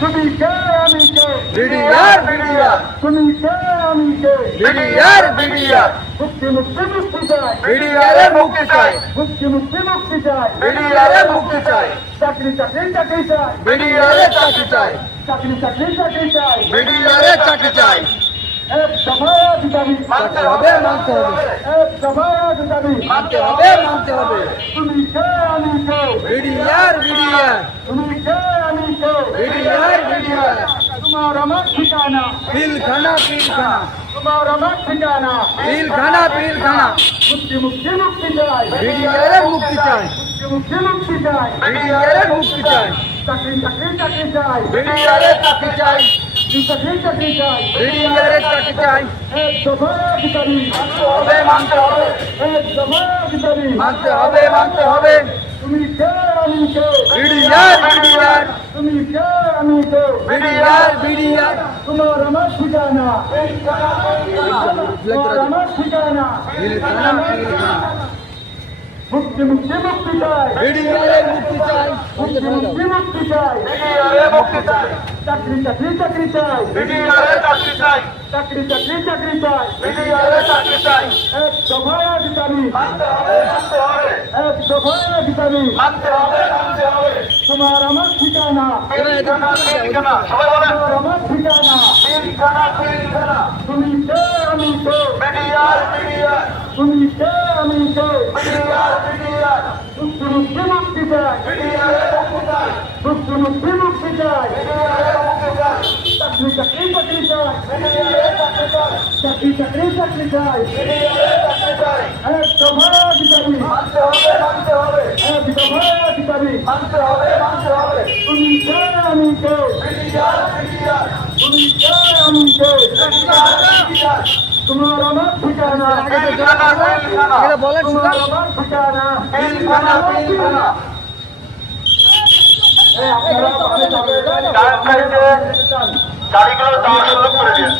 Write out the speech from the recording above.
তুমি কে আমি কে BDR BDR তুমি কে আমি কে বিডিআর বিডিআর মুক্তি মুক্তি মুক্তি চাই বিডিআরের মুক্তি চাই মুক্তি মুক্তি মুক্তি চাই বিডিআরের মুক্তি চাই চাকরি চাকরি চাকরি চাই বিডিআরের চাকরি চাই চাকরি চাকরি চাকরি চাই বিডিআরের চাকরি চাই এক দফা দাবি মানতে হবে মানতে হবে এক দফা দাবি মানতে হবে মানতে হবে তুমি কে আমি কে বিডিআর বিডিআর তুমি কে আমি কে বিডিআর বিডিআর তোমার আমার ঠিকানা পিলখানা পিলখানা তোমার আমার ঠিকানা পিলখানা পিলখানা মুক্তি মুক্তি মুক্তি চাই বিডিআরের মুক্তি চাই মুক্তি মুক্তি চাই বিডিআরের মুক্তি চাই চাকরি চাকরি চাকরি চাই বিডিআরের চাকরি চাই চাকরি চাকরি চাই বিডিআরের চাকরি চাই এক দফা দাবি হবে মানতে হবে এক দফা দাবি মানতে হবে মানতে হবে তুমি কে আমি কে বিডিআর বিডিআর তুমি কে আমি কে বিডিআর বিডিআর তোমার আমার ঠিকানা তোমার আমার ঠিকানা পিলখানা পিলখানা মুক্তি মুক্তি মুক্তি চাই বিডিআরের মুক্তি চাই মুক্তি মুক্তি মুক্তি চাই বিডিআরের মুক্তি চাই চাকরি চাকরি চাকরি চাই বিডিআরের চাকরি চাই চাকরি চাকরি চাকরি চাই বিডিআরের চাকরি চাই এক দফা দাবি মানতে হবে মানতে হবে এক দফা দাবি মানতে হবে মানতে হবে তোমার আমার ঠিকানা পিলখানা পিলখানা সবাই বলেন তোমার আমার ঠিকানা পিলখানা পিলখানা তুমি কে আমি কে বিডিআর বিডিআর তুমি কে আমি কে বিডিআর বিডিআর মুক্তি মুক্তি মুক্তি চাই বিডিআরের মুক্তি চাই মুক্তি মুক্তি মুক্তি চাই বিডিআরের মুক্তি চাই চাকরি চাকরি চাকরি চাই বিডিআরের চাকরি চাই চাকরি চাকরি চাকরি চাই বিডিআরের চাকরি চাই এক দফা দাবি মানতে হবে মানতে হবে এক দফা দাবি মানতে হবে মানতে হবে তুমি কে আমি কে বিডিআর বিডিআর তুমি কে আমি কে বিডিআর বিডিআর তোমার আমার ঠিকানা পিলখানা পিলখানা তোমার আমার ঠিকানা পিলখানা পিলখানা আপনারা ভালো থাকবেন। গাড়িগুলো দাম শুরু করে দিন